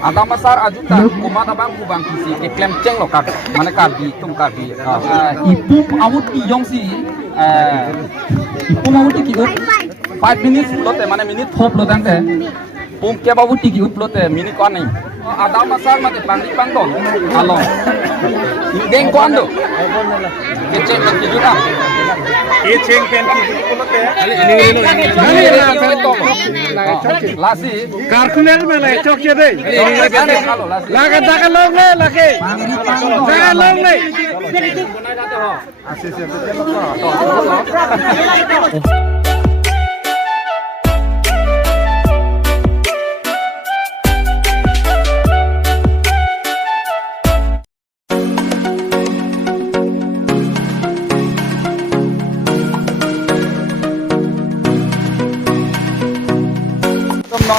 Ada masar ajuta umat abang kubang kisi iklem ceng lo kar mana karbi tum karbi ipu awut ki yong si ipu awut ki ut 5 minutes lote mana minute hop lo dang te pum ke babu ti ki ut lote minute ko nahi ada masar mate pangri pangdol along deng ko ando ke ceng ki juta ये चेंग पेन की बोलते हैं lasi कारखाने में ले चौक के दे लगा जाकर लोग ले लगे जाकर लोग ले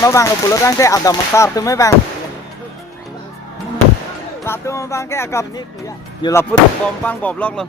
nó bang pulau kan ke ada masar tu me bang latu bang ke akap ni laput bom bang boblok lo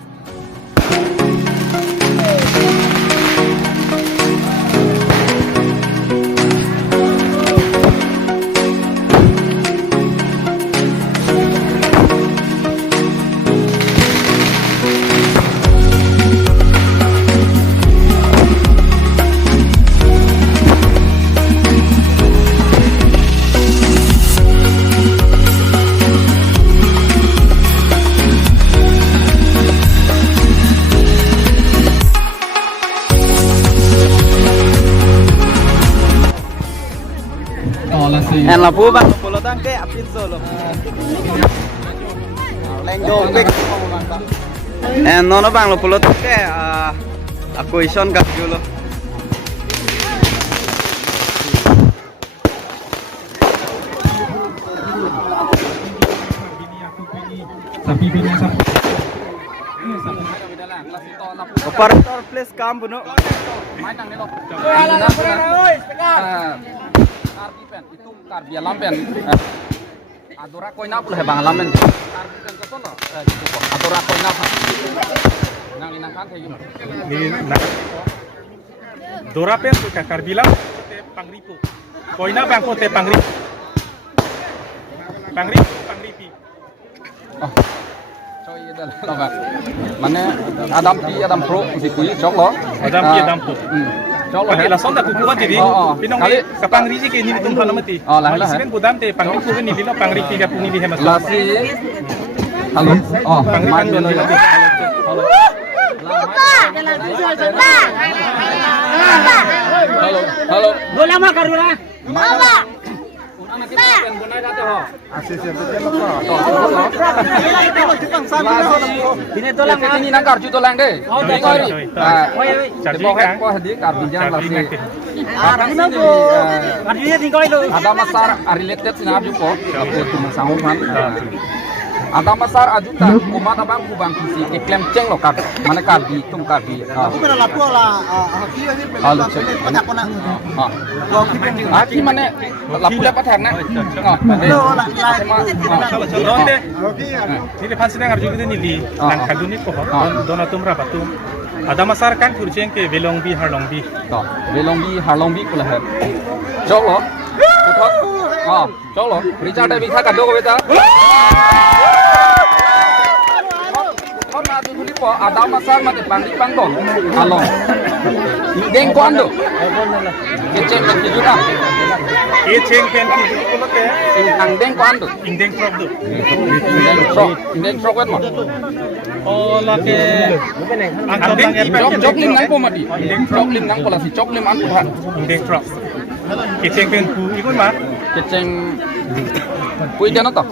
en la pu bang pulau kan ke apin solo lengjo bek en nono bang lo pulau ke acquisition kat dulu operator place kam buno main nang ni lo karbi pen itu karbi alam pen adora koina pula he bang alam pen karbi pen ko no itu ko adora koina pha nang inang kan thai ni na dora pe ka karbila te pangripu koina bang ko te pangripu pangripi choi ida lo ba mane adam pro si kui chok lo adam pro chok lo la sonda ku kuat jadi pinong ni ka pangri ji ke ni tum thana mati lah siben budam te pangri ku ni lo pangri ki ga puni di hemas lasi halo pangri kan don di mati halo bola ma karuna mama ini tolang ini nang karju tolang deh. Ko hadi karbijang lasi. Ada masar related sina juko. Itu sangu man. Ada masar ajuta umat abang kubang kisi iklem ceng lo kar mana karbi tum karbi. Aki mana lapu dapat harna. Ini pansi dengar juga ni li nang kaduni ko dona tumra patum ada masar kan kurceng ke belongbi harlongbi harlongbi kula hai chok lo uthok chok lo richa dai bikha ka do ko beta na tu thuli po ada masar mate pangri pangdol along deng ko ando keceng ki juta ये चेंग पेन की बोलते हैं ang deng ko ando इंडेंग फ्रॉक दो indeng frog wen mo oh lake joklim nang po mati joklim nang pola si joklim an pha इंडेंग फ्रॉक ये चेंग पेन ku ikut mah keceng pui dia no to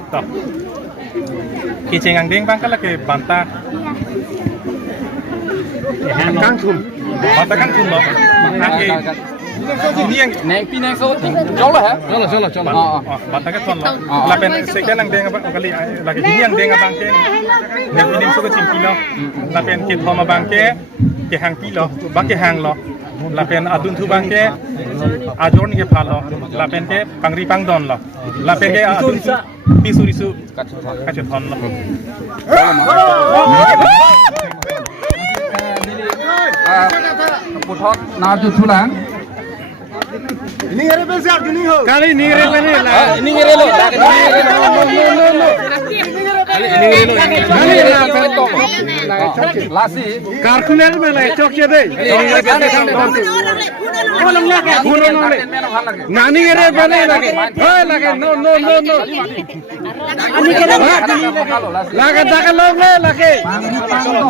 ये चेंग अंडेंग bang kala ke banta kang thum banta kang thum loh ini yang neng pinang so jol lah jol banta ka thon loh lapen second ang deng abang kali lagi ini yang deng abang ke neng pinang so ka ching kilo lapen ke thom abang ke hang kilo bang ke hang loh lapen adun thu bang ke ajor ni ke phalo lapen ke pangri pang don loh lapen ke adun pisurisu kachet thon loh puthok na ju thulang ini ngere pe siap gini ho kali ini ngere pe ni ini ngere lo lasi Karkuler mela chokye dei. Nani ere bane lage. Hoy lage no. Lage daga long le lage.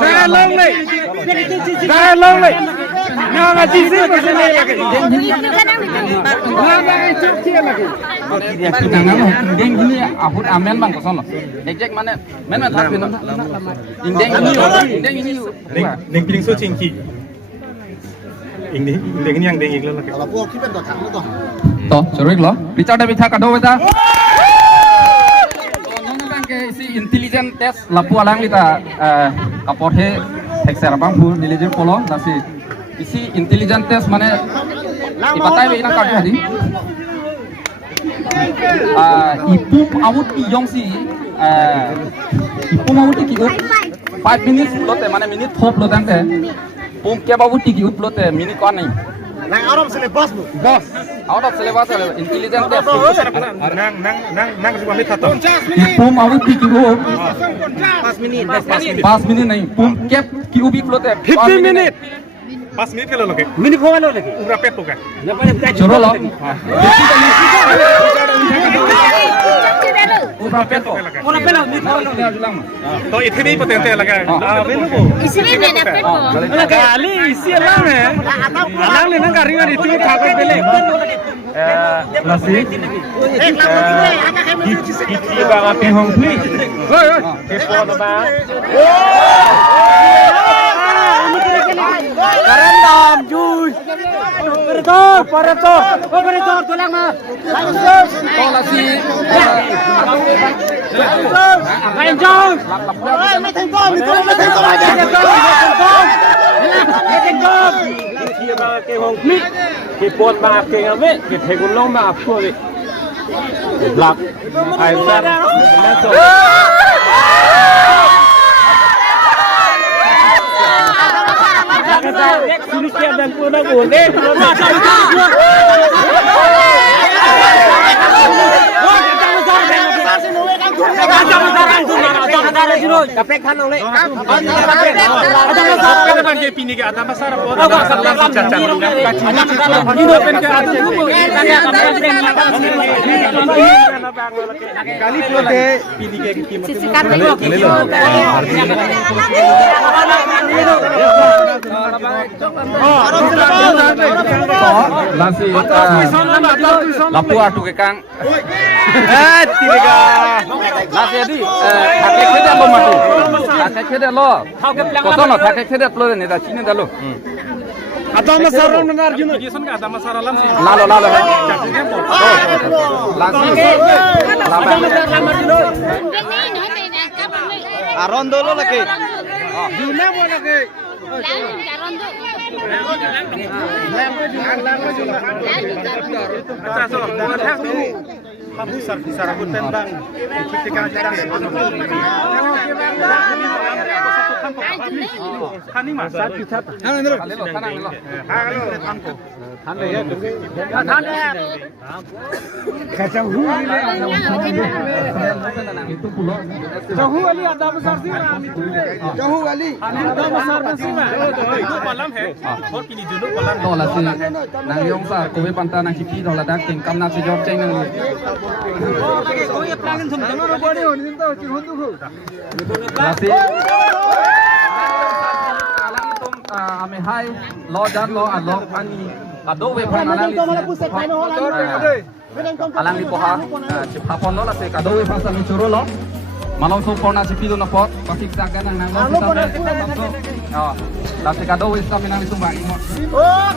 Daga long le. Daga long le. Na na jisi base le lage. Lage chokye lage. deng ini ahut amen bang kosono ejek mana men men tapi deng ini Deng piling so cingki. Ini deng ini yang deng iklan lagi. toh seru lo bicara bisa kado beta nonton ke si intelligent test lapu alang kita kaporhe ekser bang bu nilai polo nasi isi intelligent test mana ipatai be ina kado hari ipu awut ki yong si ipu awut ki 5 minutes lote mana minute hop lo tante pum ke awut ki up lote minute kon nahi Out of syllabus. out of syllabus intelligent test Nang sebuah hit atau. ipu awut ki up 5 minute nahi pum ke ki up lote 15 minutes. Pas minit kalau lagi. Minute ko ano lagi. Berapa itu kan? choro lo Berapa itu? Una pela minute ko ano. Toh itu ini potensi lagi. Kali isi alam hai. Alam le nang kari wari tu thakar pele. lasi Iki baga pe hong pli. Ke po na ba? Karandam juy. Operator tulang ma. toh lasi Kain jong. Iki baga ke hong pli. Ke pot ba ke ngame ke thegun long ma apko le. Blak. Ai sar. Sulit dan puna boleh. Kaprek kan oleh. Ada depan ke pini ke ada masalah apa? Ada masalah cacat. Kali plote pini ke kimat. lasi lapu atu ke kang Tiga. lasi adi thake khede lo matu thake khede lo kosono thake khede plore ne da chine dalo Atau masalah menar juno. Biasan ke ada masalah lam sih. lalo Cacingnya mau. lasi Aron dulu lagi. Juna mo lagi. Acha so, ada dulu. Kamu besar aku tendang. Ketika jalan Kani masa kita. kale lo tanang lo itu pulo Jahu Ali ada besar sih. Jahu Ali. Ada besar sih. Itu kolam है और किनी जुनू कोlam to lasi nang yong sa kowe panta nang kipi do la dak king kam na se jor cheng nang lasi alang tum ame hai lo jan lo alo ani ado we phang alang alang li poha chipha pon lo lasi kado we phang sa mi churo lo malong so pona si pido na pot pasik saga nang nang lo lasi kado we sa mi nang sumba Oh,